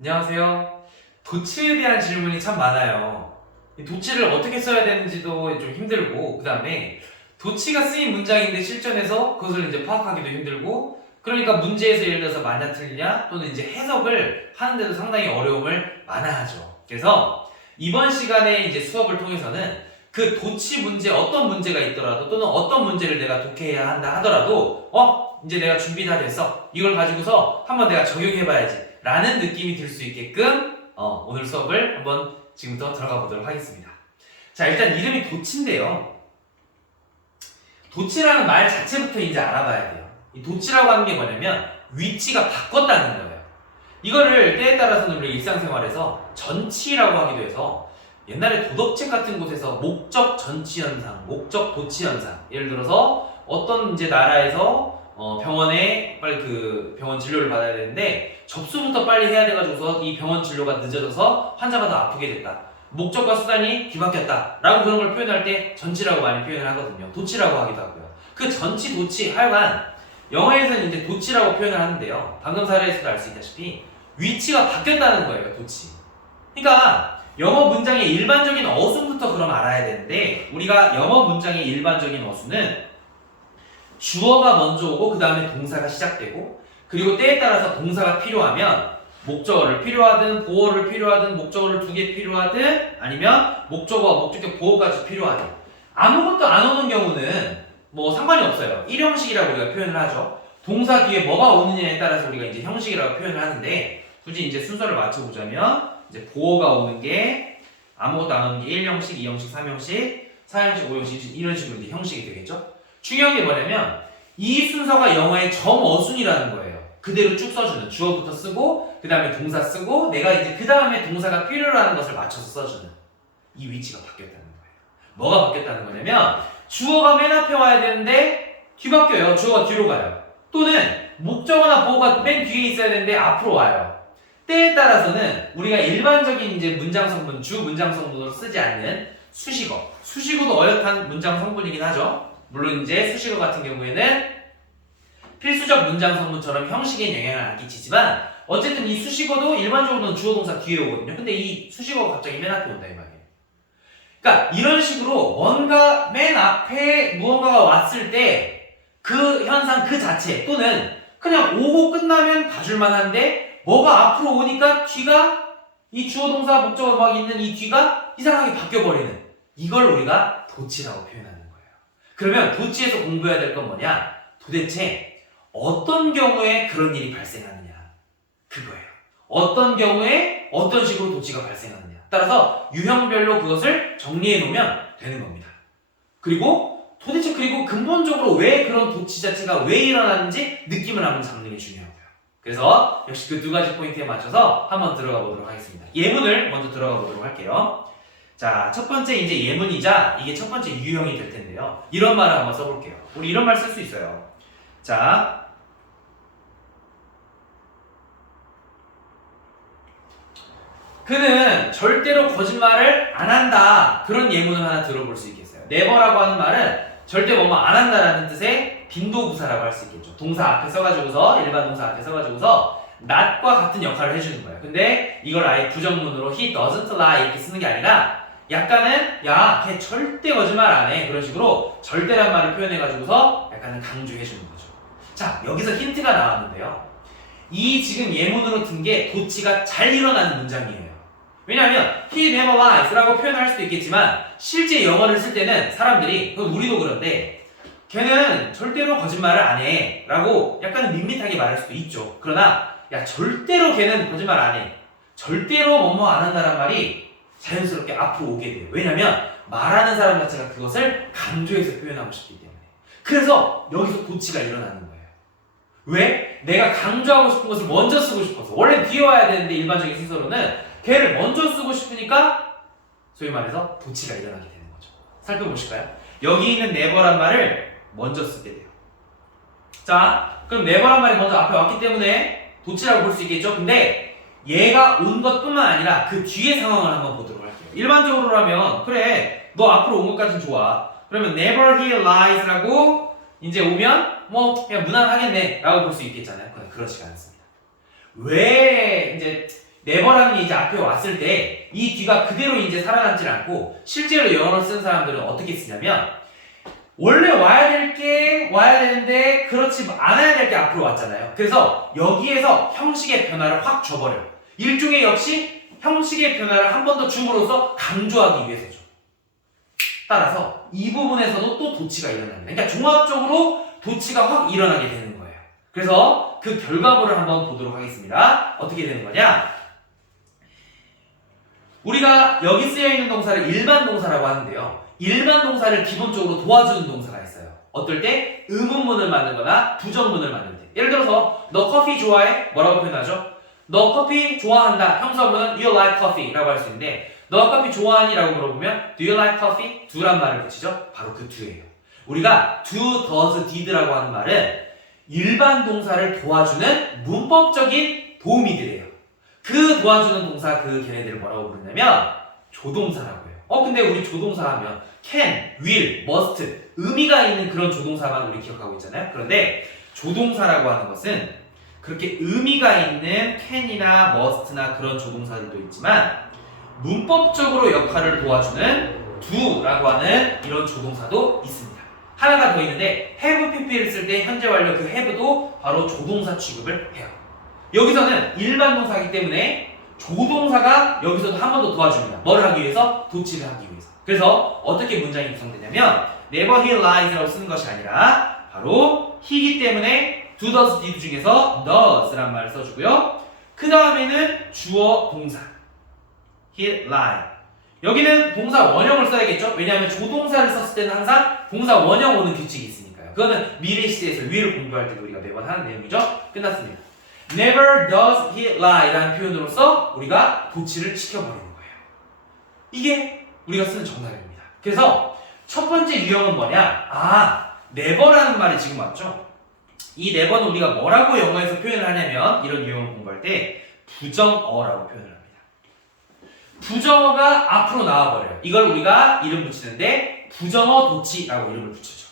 안녕하세요. 도치에 대한 질문이 참 많아요. 이 도치를 어떻게 써야 되는지도 좀 힘들고, 그 다음에 도치가 쓰인 문장인데 실전에서 그것을 이제 파악하기도 힘들고, 그러니까 문제에서 예를 들어서 맞냐 틀리냐 또는 이제 해석을 하는데도 상당히 어려움을 많아하죠. 그래서 이번 시간에 이제 수업을 통해서는 그 도치 문제 어떤 문제가 있더라도 또는 어떤 문제를 내가 독해야 한다 하더라도 이제 내가 준비 다 됐어. 이걸 가지고서 한번 내가 적용해봐야지. 라는 느낌이 들 수 있게끔 오늘 수업을 한번 지금부터 들어가 보도록 하겠습니다. 자, 일단 이름이 도치인데요. 도치라는 말 자체부터 이제 알아봐야 돼요. 이 도치라고 하는 게 뭐냐면 위치가 바꿨다는 거예요. 이거를 때에 따라서는 우리 일상생활에서 전치라고 하기도 해서 옛날에 도덕책 같은 곳에서 목적 전치 현상, 목적 도치 현상, 예를 들어서 어떤 이제 나라에서 병원에 빨리 그 병원 진료를 받아야 되는데 접수부터 빨리 해야 돼가지고서 이 병원 진료가 늦어져서 환자가 더 아프게 됐다. 목적과 수단이 뒤바뀌었다. 라고 그런 걸 표현할 때 전치라고 많이 표현을 하거든요. 도치라고 하기도 하고요. 그 전치, 도치, 하여간 영어에서는 이제 도치라고 표현을 하는데요. 방금 사례에서도 알 수 있다시피 위치가 바뀌었다는 거예요. 도치. 그러니까 영어 문장의 일반적인 어순부터 그럼 알아야 되는데 우리가 영어 문장의 일반적인 어순은 주어가 먼저 오고 그 다음에 동사가 시작되고 그리고 때에 따라서 동사가 필요하면 목적어를 필요하든 보어를 필요하든 목적어를 2개 필요하든 아니면 목적어, 목적격 보어까지 필요하든 아무것도 안 오는 경우는 뭐 상관이 없어요. 일형식이라고 우리가 표현을 하죠. 동사 뒤에 뭐가 오느냐에 따라서 우리가 이제 형식이라고 표현을 하는데 굳이 이제 순서를 맞춰보자면 이제 보어가 오는 게 아무것도 안 오는 게 1형식, 2형식, 3형식, 4형식, 5형식 이런 식으로 이제 형식이 되겠죠. 중요한 게 뭐냐면 이 순서가 영어의 정어순이라는 거예요. 그대로 쭉 써주는 주어부터 쓰고 그 다음에 동사 쓰고 내가 이제 그 다음에 동사가 필요로 하는 것을 맞춰서 써주는 이 위치가 바뀌었다는 거예요. 뭐가 바뀌었다는 거냐면 주어가 맨 앞에 와야 되는데 뒤바뀌어요. 주어가 뒤로 가요. 또는 목적어나 보어가 맨 뒤에 있어야 되는데 앞으로 와요. 때에 따라서는 우리가 일반적인 이제 문장 성분, 주 문장 성분으로 쓰지 않는 수식어. 수식어도 어엿한 문장 성분이긴 하죠. 물론 이제 수식어 같은 경우에는 필수적 문장 성분처럼 형식에 영향을 안 끼치지만 어쨌든 이 수식어도 일반적으로는 주어 동사 뒤에 오거든요. 근데 이 수식어가 갑자기 맨 앞에 온다 이 말이에요. 그러니까 이런 식으로 뭔가 맨 앞에 무언가가 왔을 때 그 현상 그 자체 또는 그냥 오고 끝나면 봐줄만 한데 뭐가 앞으로 오니까 뒤가 이 주어 동사 목적어 막 있는 이 뒤가 이상하게 바뀌어버리는 이걸 우리가 도치라고 표현하는 거예요. 그러면 도치에서 공부해야 될 건 뭐냐? 도대체 어떤 경우에 그런 일이 발생하느냐? 그거예요. 어떤 경우에 어떤 식으로 도치가 발생하느냐? 따라서 유형별로 그것을 정리해 놓으면 되는 겁니다. 그리고 도대체 그리고 근본적으로 왜 그런 도치 자체가 왜 일어나는지 느낌을 한번 잡는 게 중요하고요. 그래서 역시 그 두 가지 포인트에 맞춰서 한번 들어가 보도록 하겠습니다. 예문을 먼저 들어가 보도록 할게요. 자, 첫 번째 이제 예문이자 이게 첫 번째 유형이 될 텐데요. 이런 말을 한번 써볼게요. 우리 이런 말 쓸 수 있어요. 자, 그는 절대로 거짓말을 안 한다. 그런 예문을 하나 들어볼 수 있겠어요. never라고 하는 말은 절대 뭐뭐 안 한다라는 뜻의 빈도부사라고 할 수 있겠죠. 동사 앞에 써가지고서 일반 동사 앞에 써가지고서 not과 같은 역할을 해주는 거예요. 근데 이걸 아예 부정문으로 he doesn't lie 이렇게 쓰는 게 아니라 약간은 야, 걔 절대 거짓말 안 해. 그런 식으로 절대란 말을 표현해가지고서 약간은 강조해주는 거죠. 자, 여기서 힌트가 나왔는데요. 이 지금 예문으로 든 게 도치가 잘 일어나는 문장이에요. 왜냐하면 he never lies 라고 표현할 수도 있겠지만 실제 영어를 쓸 때는 사람들이 그건 우리도 그런데 걔는 절대로 거짓말을 안 해 라고 약간 밋밋하게 말할 수도 있죠. 그러나 야 절대로 걔는 거짓말 안 해 절대로 뭐뭐 안 한다는 말이 자연스럽게 앞으로 오게 돼요. 왜냐면 말하는 사람 자체가 그것을 강조해서 표현하고 싶기 때문에. 그래서 여기서 도치가 일어나는 거예요. 왜? 내가 강조하고 싶은 것을 먼저 쓰고 싶어서. 원래 뒤에 와야 되는데 일반적인 순서로는 걔를 먼저 쓰고 싶으니까 소위 말해서 도치가 일어나게 되는 거죠. 살펴보실까요? 여기 있는 never란 말을 먼저 쓰게 돼요. 자, 그럼 never란 말이 먼저 앞에 왔기 때문에 도치라고 볼 수 있겠죠? 근데 얘가 온 것뿐만 아니라 그 뒤의 상황을 한번 보도록 할게요. 일반적으로라면 그래 너 앞으로 온 것까진 좋아. 그러면 never he lies라고 이제 오면 뭐 그냥 무난하겠네 라고 볼 수 있겠잖아요. 그건 그렇지가 않습니다. 왜 이제 never라는 게 이제 앞에 왔을 때 이 뒤가 그대로 이제 살아남질 않고 실제로 영어를 쓴 사람들은 어떻게 쓰냐면 원래 와야 되는데 그렇지 않아야 될 게 앞으로 왔잖아요. 그래서 여기에서 형식의 변화를 확 줘버려요. 일종의 역시 형식의 변화를 한 번 더 줌으로써 강조하기 위해서죠. 따라서 이 부분에서도 또 도치가 일어납니다. 그러니까 종합적으로 도치가 확 일어나게 되는 거예요. 그래서 그 결과물을 한번 보도록 하겠습니다. 어떻게 되는 거냐? 우리가 여기 쓰여있는 동사를 일반 동사라고 하는데요. 일반 동사를 기본적으로 도와주는 동사가 있어요. 어떨 때 의문문을 만들거나 부정문을 만들 때. 예를 들어서 너 커피 좋아해? 뭐라고 표현하죠? 너 커피 좋아한다. 형사문은 you like coffee 라고 할 수 있는데 너 커피 좋아하니? 라고 물어보면 do you like coffee? do란 말을 붙이죠? 바로 그 do예요. 우리가 do, does, did라고 하는 말은 일반 동사를 도와주는 문법적인 도우미들이에요. 그 도와주는 동사 그 걔네들을 뭐라고 부르냐면 조동사라고 해요. 근데 우리 조동사 하면 can, will, must 의미가 있는 그런 조동사만 우리 기억하고 있잖아요. 그런데 조동사라고 하는 것은 그렇게 의미가 있는 can이나 must나 그런 조동사들도 있지만 문법적으로 역할을 도와주는 do라고 하는 이런 조동사도 있습니다. 하나가 더 있는데 have pp를 쓸 때 현재 완료 그 have도 바로 조동사 취급을 해요. 여기서는 일반 동사이기 때문에 조동사가 여기서도 한 번 더 도와줍니다. 뭘 하기 위해서? 도치를 하기 위해서. 그래서 어떻게 문장이 구성되냐면 never he lies라고 쓰는 것이 아니라 바로 he이기 때문에 do, does, did 중에서 does란 말을 써주고요. 그 다음에는 주어 동사 he lie. 여기는 동사 원형을 써야겠죠? 왜냐하면 조동사를 썼을 때는 항상 동사 원형 오는 규칙이 있으니까요. 그거는 미래 시제에서 위를 공부할 때 우리가 매번 하는 내용이죠. 끝났습니다. Never does he lie 라는 표현으로서 우리가 도치를 시켜버리는 거예요. 이게 우리가 쓰는 정답입니다. 그래서 첫 번째 유형은 뭐냐? never라는 말이 지금 왔죠? 이 never는 우리가 뭐라고 영어에서 표현을 하냐면 이런 유형을 공부할 때 부정어라고 표현을 합니다. 부정어가 앞으로 나와버려요. 이걸 우리가 이름 붙이는데 부정어 도치라고 이름을 붙이죠.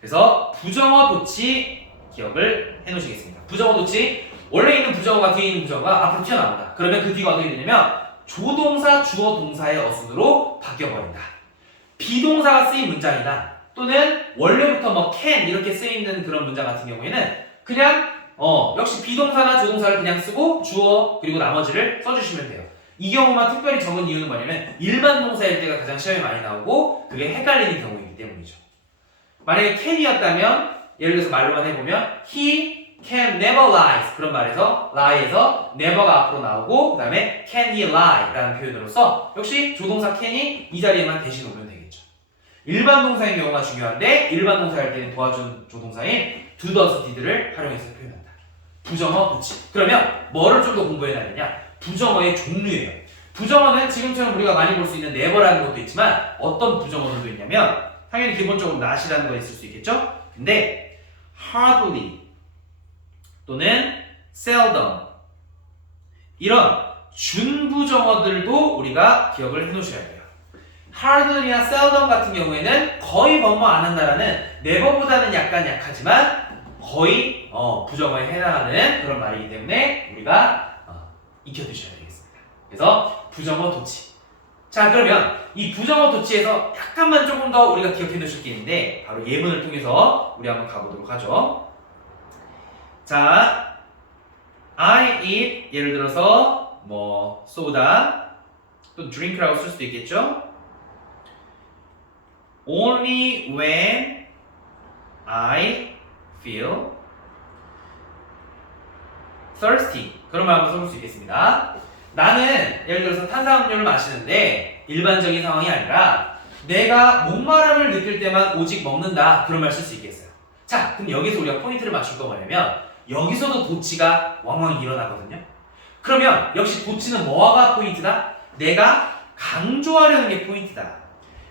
그래서 부정어 도치 기억을 해놓으시겠습니다. 부정어 도치, 원래 있는 부정어가 뒤에 있는 부정어가 앞으로 튀어나온다. 그러면 그 뒤가 어떻게 되냐면 조동사, 주어, 동사의 어순으로 바뀌어버린다. 비동사가 쓰인 문장이나 또는 원래부터 뭐 can 이렇게 쓰이는 그런 문장 같은 경우에는 그냥 역시 비동사나 조동사를 그냥 쓰고 주어 그리고 나머지를 써주시면 돼요. 이 경우만 특별히 적은 이유는 뭐냐면 일반 동사일 때가 가장 시험에 많이 나오고 그게 헷갈리는 경우이기 때문이죠. 만약에 can이었다면 예를 들어서 말로만 해보면 he can never lie 그런 말에서 lie에서 never가 앞으로 나오고 그 다음에 can he lie 라는 표현으로서 역시 조동사 can이 이 자리에만 대신 오면 되겠죠. 일반 동사인 경우가 중요한데 일반 동사일 때는 도와준 조동사인 do, does, did를 활용해서 표현한다. 부정어, 도치. 그러면 뭐를 좀 더 공부해야 되냐? 부정어의 종류예요. 부정어는 지금처럼 우리가 많이 볼 수 있는 never라는 것도 있지만 어떤 부정어들도 있냐면 당연히 기본적으로 not이라는 거 있을 수 있겠죠? 근데 hardly 또는 seldom 이런 준부정어들도 우리가 기억을 해놓으셔야 돼요. hardly나 seldom 같은 경우에는 거의 뭐뭐 안 한다라는 never보다는 약간 약하지만 거의 부정어에 해당하는 그런 말이기 때문에 우리가 익혀두셔야 되겠습니다. 그래서 부정어 도치. 자, 그러면 이 부정어 도치에서 약간만 조금 더 우리가 기억해 두실 게 있는데 바로 예문을 통해서 우리 한번 가보도록 하죠. 자, I eat 예를 들어서 뭐 소다 또 drink라고 쓸 수도 있겠죠. Only when I feel thirsty. 그런 말 한번 써볼 수 있겠습니다. 나는 예를 들어서 탄산음료를 마시는데 일반적인 상황이 아니라 내가 목마름을 느낄 때만 오직 먹는다. 그런 말 쓸 수 있겠어요. 자, 그럼 여기서 우리가 포인트를 맞출 거 뭐냐면 여기서도 도치가 왕왕 일어나거든요. 그러면 역시 도치는 뭐가 포인트다? 내가 강조하려는 게 포인트다.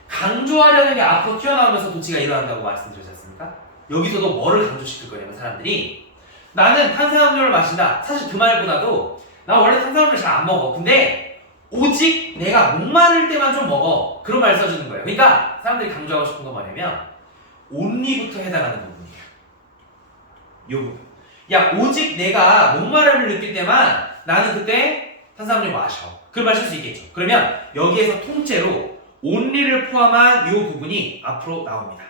강조하려는 게 앞으로 튀어나오면서 도치가 일어난다고 말씀드렸지 않습니까? 여기서도 뭐를 강조시킬 거냐면 사람들이 나는 탄산음료를 마신다. 사실 그 말보다도 나 원래 탄산음료를 잘 안 먹어. 근데 오직 내가 목마를 때만 좀 먹어. 그런 말 써주는 거예요. 그러니까 사람들이 강조하고 싶은 건 뭐냐면 only부터 해당하는 부분이에요. 요 부분. 야, 오직 내가 목마름을 느낄 때만 나는 그때 탄산음료 마셔. 그런 말 쓸 수 있겠죠. 그러면 여기에서 통째로 only를 포함한 이 부분이 앞으로 나옵니다.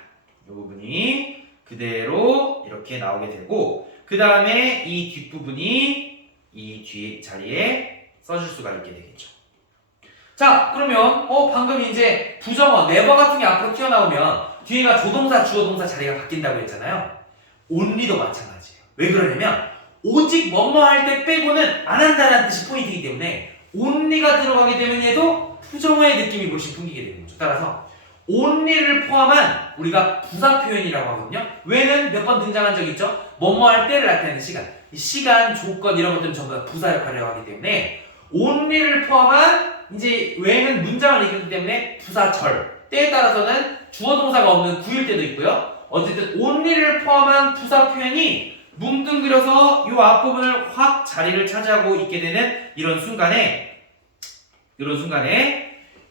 이 부분이 그대로 이렇게 나오게 되고 그 다음에 이 뒷부분이 이 뒤 자리에 써줄 수가 있게 되겠죠. 자, 그러면 방금 이제 부정어, never 같은 게 앞으로 튀어나오면 뒤에가 조동사, 주어동사 자리가 바뀐다고 했잖아요. only도 마찬가지예요. 왜 그러냐면 오직 뭐뭐 할 때 빼고는 안 한다는 뜻이 포인트이기 때문에 only가 들어가게 되면 얘도 부정어의 느낌이 훨씬 풍기게 되는 거죠. 따라서 only를 포함한 우리가 부사 표현이라고 하거든요. 왜는 몇 번 등장한 적이 있죠? 뭐뭐 할 때를 나타내는 시간. 시간, 조건 이런 것들은 전부 다 부사 역할을 하기 때문에 only를 포함한 이제 왜는 문장을 이루기 때문에 부사절. 때에 따라서는 주어 동사가 없는 구일 때도 있고요. 어쨌든 only를 포함한 부사 표현이 뭉뚱그려서 이 앞부분을 확 자리를 차지하고 있게 되는 이런 순간에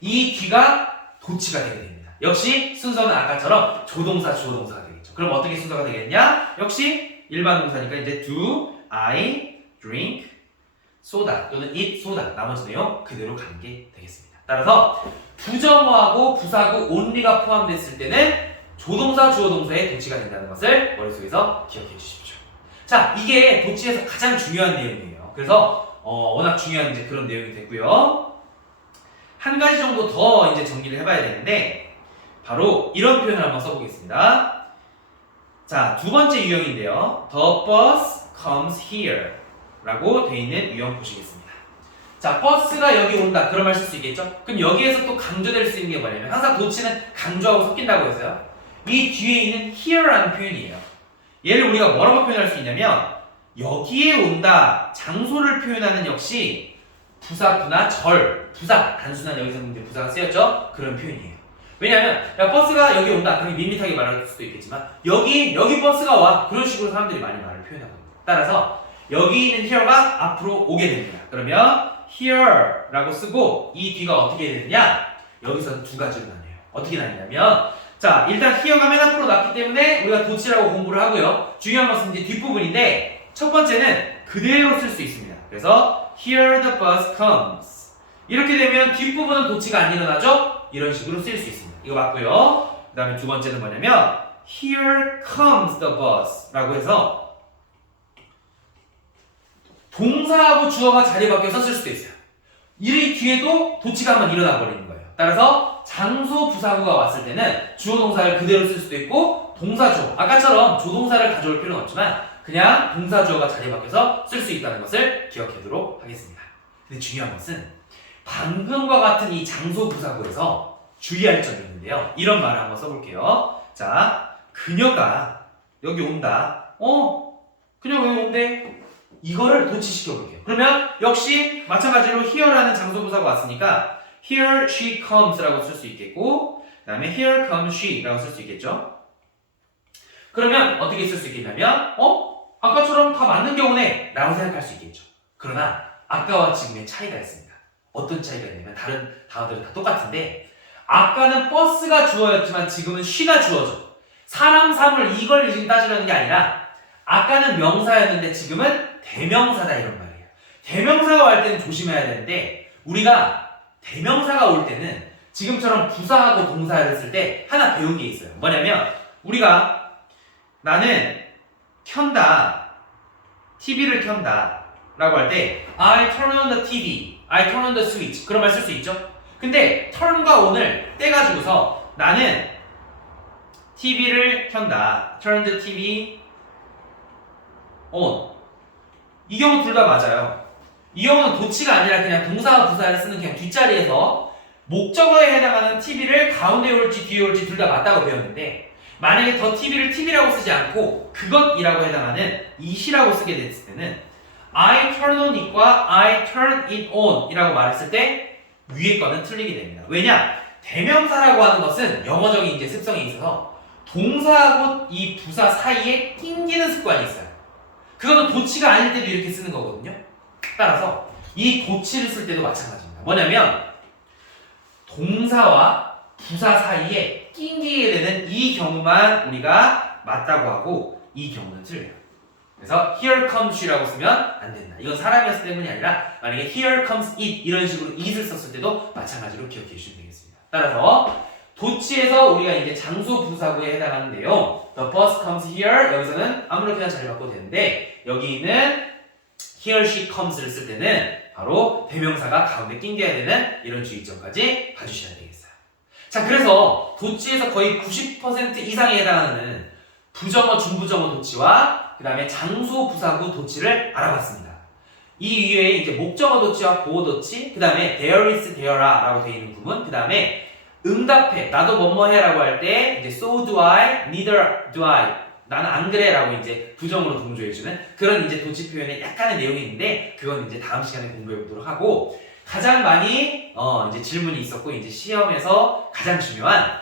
이 뒤가 도치가 되게 됩니다. 역시 순서는 아까처럼 조동사, 주어동사가 되겠죠. 그럼 어떻게 순서가 되겠냐? 역시 일반 동사니까 이제 do, I, drink, soda 또는 eat soda 나머지 내용 그대로 가는 게 되겠습니다. 따라서 부정어하고 부사구 only가 포함됐을 때는 조동사, 주어동사의 도치가 된다는 것을 머릿속에서 기억해 주십시오. 자, 이게 도치에서 가장 중요한 내용이에요. 그래서 워낙 중요한 이제 그런 내용이 됐고요. 한 가지 정도 더 이제 정리를 해봐야 되는데 바로 이런 표현을 한번 써보겠습니다. 자, 두 번째 유형인데요. The bus comes here 라고 되어 있는 유형 보시겠습니다. 자, 버스가 여기 온다. 그런 말 쓸 수 있겠죠? 그럼 여기에서 또 강조될 수 있는 게 뭐냐면 항상 도치는 강조하고 섞인다고 해서요. 이 뒤에 있는 here라는 표현이에요. 얘를 우리가 뭐라고 표현할 수 있냐면 여기에 온다. 장소를 표현하는 역시 부사구나 절, 부사, 단순한 여기서 이제 부사가 쓰였죠? 그런 표현이에요. 왜냐하면 야 버스가 여기 온다. 그럼 밋밋하게 말할 수도 있겠지만 여기 버스가 와. 그런 식으로 사람들이 많이 말을 표현하거든요. 따라서 여기 있는 here가 앞으로 오게 됩니다. 그러면 here라고 쓰고 이 뒤가 어떻게 되느냐? 여기서는 두 가지로 나뉘어요. 어떻게 나뉘냐면 자, 일단 here가 맨 앞으로 났기 때문에 우리가 도치라고 공부를 하고요. 중요한 것은 이제 뒷부분인데 첫 번째는 그대로 쓸 수 있습니다. 그래서 here the bus comes 이렇게 되면 뒷부분은 도치가 안 일어나죠? 이런 식으로 쓸 수 있습니다. 이거 맞고요. 그 다음에 두 번째는 뭐냐면 here comes the bus 라고 해서 동사하고 주어가 자리 바뀌어서 쓸 수도 있어요. 이 뒤에도 도치가 한번 일어나 버리는 거예요. 따라서 장소 부사구가 왔을 때는 주어 동사를 그대로 쓸 수도 있고 동사주어 아까처럼 조동사를 가져올 필요는 없지만 그냥 동사주어가 자리 바뀌어서 쓸 수 있다는 것을 기억하도록 하겠습니다. 근데 중요한 것은 방금과 같은 이 장소 부사구에서 주의할 점이 있는데요. 이런 말을 한번 써볼게요. 자, 그녀가 여기 온다. 그녀가 여기 온대. 이거를 도치시켜 볼게요. 그러면 역시 마찬가지로 here라는 장소 부사가 왔으니까 here she comes 라고 쓸 수 있겠고 그 다음에 here comes she 라고 쓸 수 있겠죠. 그러면 어떻게 쓸 수 있겠냐면 아까처럼 다 맞는 경우네 라고 생각할 수 있겠죠. 그러나 아까와 지금의 차이가 있습니다. 어떤 차이가 있냐면 다른 단어들은 다 똑같은데 아까는 버스가 주어였지만 지금은 she가 주어죠. 사람, 사물 이걸 지금 따지려는 게 아니라 아까는 명사였는데 지금은 대명사다 이런 말이에요. 대명사가 올 때는 조심해야 되는데 우리가 대명사가 올 때는 지금처럼 부사하고 동사를 쓸 때 하나 배운 게 있어요. 뭐냐면 우리가 나는 켠다, TV를 켠다 라고 할 때 I turn on the TV, I turn on the switch 그런 말 쓸 수 있죠. 근데 turn과 on을 떼가지고서 나는 TV를 켠다, turn the TV on 이 경우 둘 다 맞아요. 이 경우는 도치가 아니라 그냥 동사와 부사를 쓰는 그냥 뒷자리에서 목적어에 해당하는 TV를 가운데 올지 뒤에 올지 둘 다 맞다고 배웠는데 만약에 더 TV를 TV라고 쓰지 않고 그것이라고 해당하는 it이라고 쓰게 됐을 때는 I turn on it과 I turn it on 이라고 말했을 때 위에 거는 틀리게 됩니다. 왜냐? 대명사라고 하는 것은 영어적인 이제 습성이 있어서 동사하고 이 부사 사이에 낑기는 습관이 있어요. 그거는 도치가 아닐 때도 이렇게 쓰는 거거든요. 따라서 이 도치를 쓸 때도 마찬가지입니다. 뭐냐면 동사와 부사 사이에 낑기게 되는 이 경우만 우리가 맞다고 하고 이 경우는 틀려요. 그래서 here comes she라고 쓰면 안 된다. 이건 사람이었을 때문이 아니라 만약에 here comes it 이런 식으로 it을 썼을 때도 마찬가지로 기억해 주시면 되겠습니다. 따라서 도치에서 우리가 이제 장소 부사구에 해당하는데요. The bus comes here 여기서는 아무렇게나 자리 바꿔도 되는데 여기는 here she comes를 쓸 때는 바로 대명사가 가운데 낑겨야 되는 이런 주의점까지 봐주셔야 되겠어요. 자, 그래서 도치에서 거의 90% 이상에 해당하는 부정어, 중부정어 도치와 그 다음에 장소 부사구 도치를 알아봤습니다. 이 이외에 이제 목적어 도치와 보어 도치, 그 다음에 there is, there are 라고 되어 있는 구문, 그 다음에 응답해, 나도 뭐뭐 해 라고 할 때 이제 so do I, neither do I, 나는 안 그래 라고 이제 부정으로 동조해주는 그런 이제 도치 표현에 약간의 내용이 있는데 그건 이제 다음 시간에 공부해 보도록 하고 가장 많이 이제 질문이 있었고 이제 시험에서 가장 중요한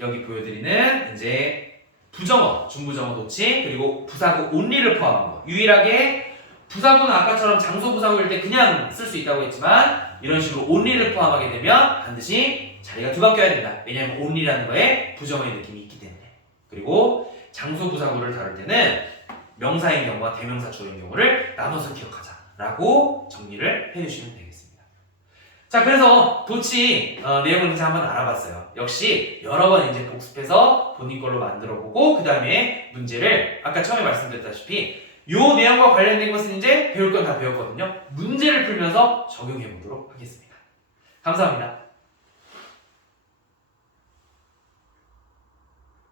여기 보여드리는 이제 부정어, 중부정어 도치 그리고 부사구 only를 포함한 거 유일하게 부사구는 아까처럼 장소 부사구일 때 그냥 쓸 수 있다고 했지만 이런 식으로 only를 포함하게 되면 반드시 자리가 두 바뀌어야 된다. 왜냐하면 only라는 거에 부정어의 느낌이 있기 때문에. 그리고 장소 부사구를 다룰 때는 명사인 경우와 대명사 주어인 경우를 나눠서 기억하자라고 정리를 해주시면 되겠습니다. 자, 그래서 도치 내용을 이제 한번 알아봤어요. 역시 여러 번 이제 복습해서 본인 걸로 만들어보고 그 다음에 문제를 아까 처음에 말씀드렸다시피 요 내용과 관련된 것은 이제 배울 건 다 배웠거든요. 문제를 풀면서 적용해 보도록 하겠습니다. 감사합니다.